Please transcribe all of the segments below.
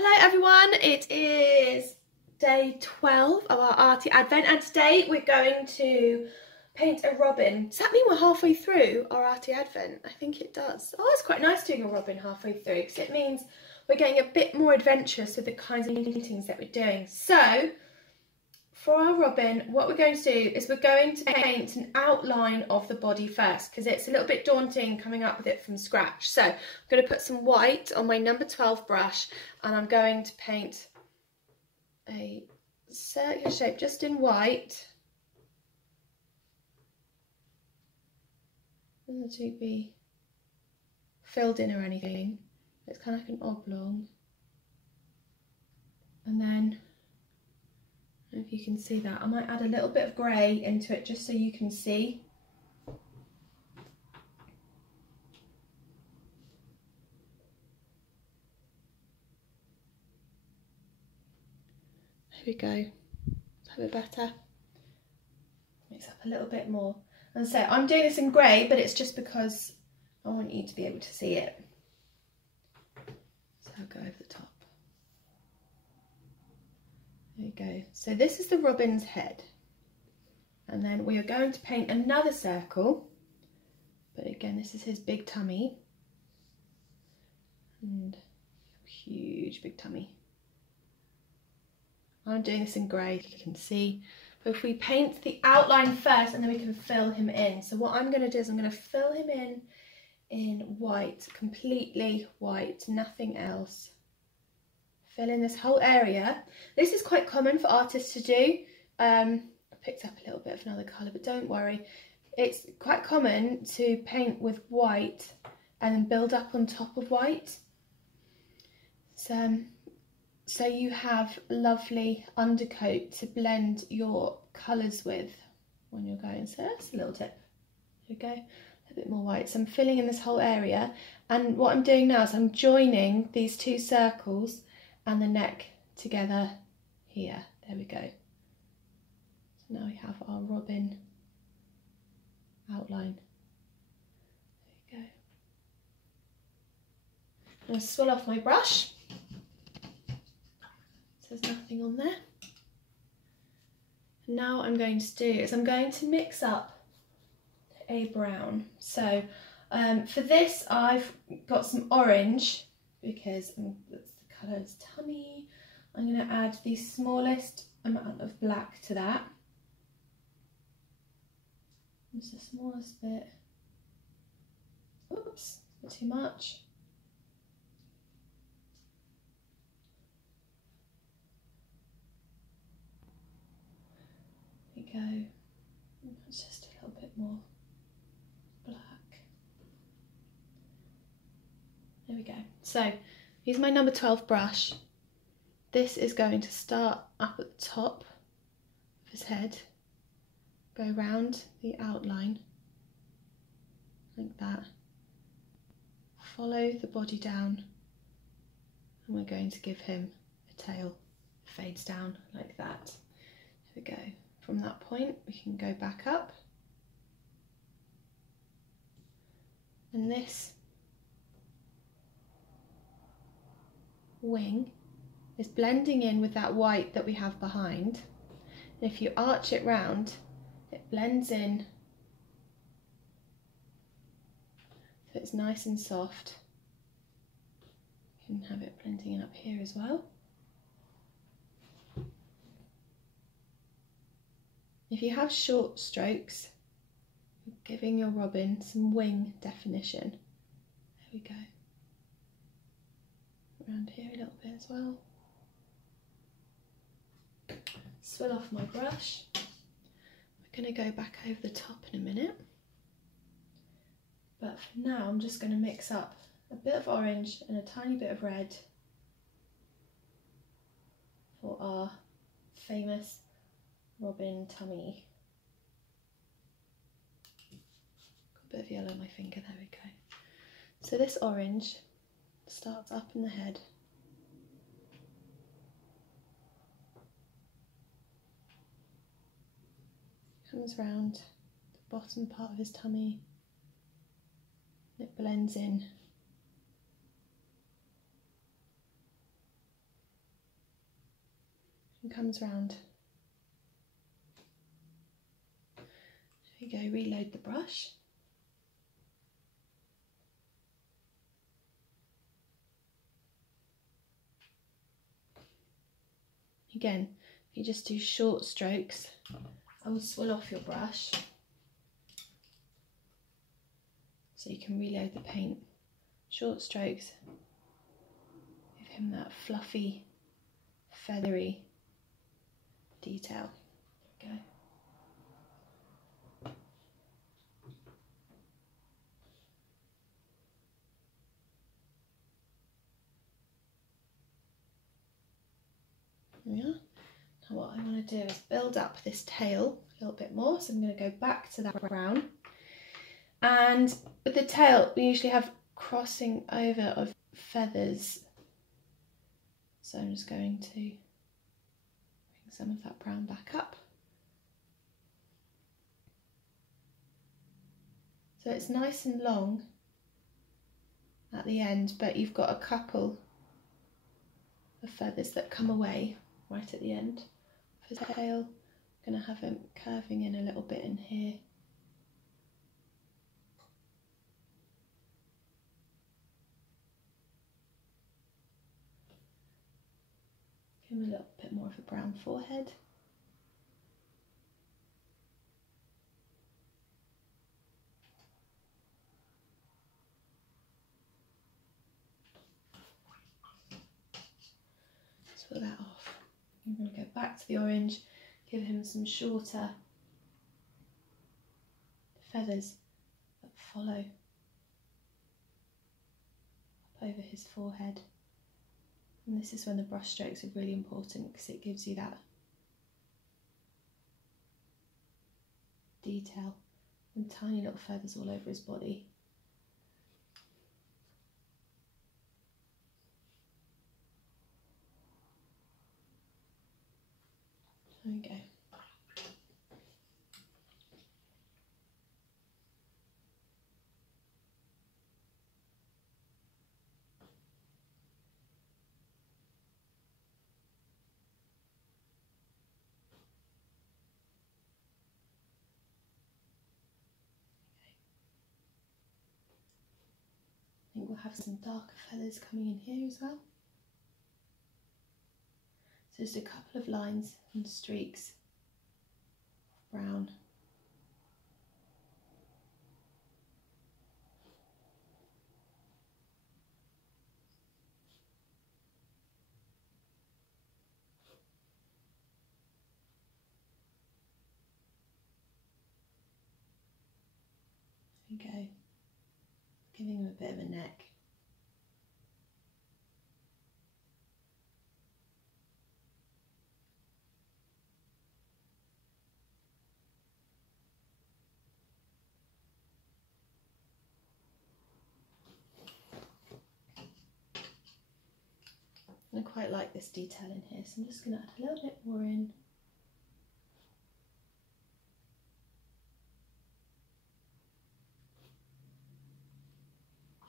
Hello everyone, it is day 12 of our Arty Advent and today we're going to paint a robin. Does that mean we're halfway through our Arty Advent? I think it does. Oh, it's quite nice doing a robin halfway through because it means we're getting a bit more adventurous with the kinds of paintings that we're doing. So, for our robin, what we're going to do is we're going to paint an outline of the body first because it's a little bit daunting coming up with it from scratch. So I'm going to put some white on my number 12 brush and I'm going to paint a circular shape just in white. Doesn't need to be filled in or anything. It's kind of like an oblong. And then, I don't know if you can see that, I might add a little bit of grey into it just so you can see. There we go. Is that a bit better? Mix up a little bit more. And so I'm doing this in grey, but it's just because I want you to be able to see it. So I'll go over the top. There you go. So this is the robin's head. And then we are going to paint another circle. But again, this is his big tummy. And huge big tummy. I'm doing this in grey, you can see. But if we paint the outline first and then we can fill him in. So what I'm going to do is I'm going to fill him in white, completely white, nothing else. Fill in this whole area. This is quite common for artists to do. I picked up a little bit of another colour, but don't worry. It's quite common to paint with white and then build up on top of white. So you have a lovely undercoat to blend your colours with when you're going. So that's a little tip. There we go. A bit more white. So I'm filling in this whole area. And what I'm doing now is I'm joining these two circles and the neck together here. There we go. So now we have our robin outline. There we go. I'm going to swill off my brush. So there's nothing on there. And now what I'm going to do is I'm going to mix up a brown. So for this I've got some orange because that's the colour is tummy. I'm going to add the smallest amount of black to that. Just the smallest bit. Oops, not too much. There we go. That's just a little bit more black. There we go. So, use my number 12 brush. This is going to start up at the top of his head, go round the outline, like that. Follow the body down, and we're going to give him a tail. It fades down like that. There we go. From that point, we can go back up. And this wing is blending in with that white that we have behind. And if you arch it round, it blends in. So it's nice and soft. You can have it blending in up here as well. If you have short strokes, you're giving your robin some wing definition. There we go. Around here a little bit as well. Swill off my brush. We're going to go back over the top in a minute. But for now I'm just going to mix up a bit of orange and a tiny bit of red for our famous robin tummy. Got a bit of yellow on my finger, there we go. So this orange starts up in the head. Comes round the bottom part of his tummy. It blends in and comes round. There you go, reload the brush. Again, if you just do short strokes, I will swill off your brush so you can reload the paint. Short strokes, give him that fluffy, feathery detail. There we go. Yeah. Now what I want to do is build up this tail a little bit more, so I'm going to go back to that brown, and with the tail we usually have crossing over of feathers, so I'm just going to bring some of that brown back up, so it's nice and long at the end, but you've got a couple of feathers that come away right at the end. For the tail, I'm going to have him curving in a little bit in here. Give him a little bit more of a brown forehead. Swirl that off. I'm going to go back to the orange, give him some shorter feathers that follow up over his forehead. And this is when the brush strokes are really important, because it gives you that detail and tiny little feathers all over his body. There we go. I think we'll have some darker feathers coming in here as well. So just a couple of lines and streaks of brown. There we go. Giving him a bit of a neck. I quite like this detail in here, so I'm just going to add a little bit more in.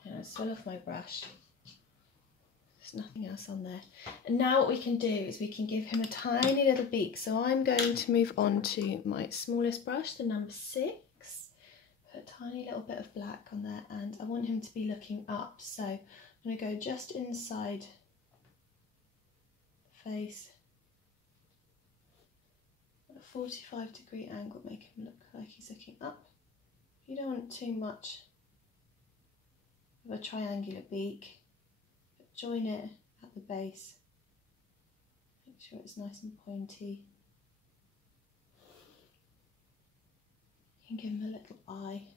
And I swirl off my brush. There's nothing else on there. And now what we can do is we can give him a tiny little beak. So I'm going to move on to my smallest brush, the number 6. Put a tiny little bit of black on there, and I want him to be looking up. So I'm going to go just inside the face. At a 45-degree angle, make him look like he's looking up. You don't want too much of a triangular beak. Join it at the base. Make sure it's nice and pointy. You can give him a little eye.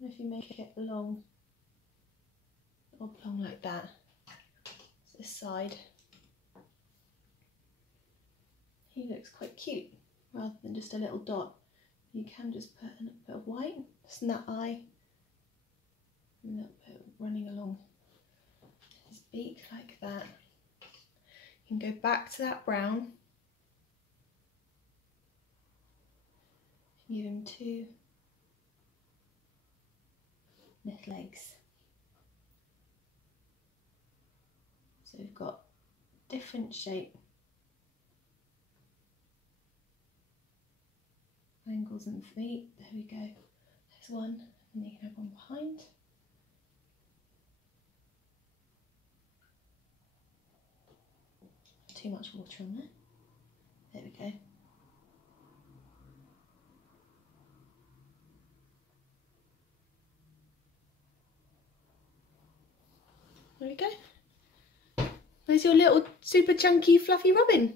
And if you make it long, oblong like that, this side, he looks quite cute rather than just a little dot. You can just put a little bit of white, just in that eye, and a little bit running along his beak like that. You can go back to that brown, give him 2 little legs. So we've got different shape angles and feet. There we go. There's one, and you can have one behind. Too much water on there. There we go. There we go. There's your little super chunky fluffy robin.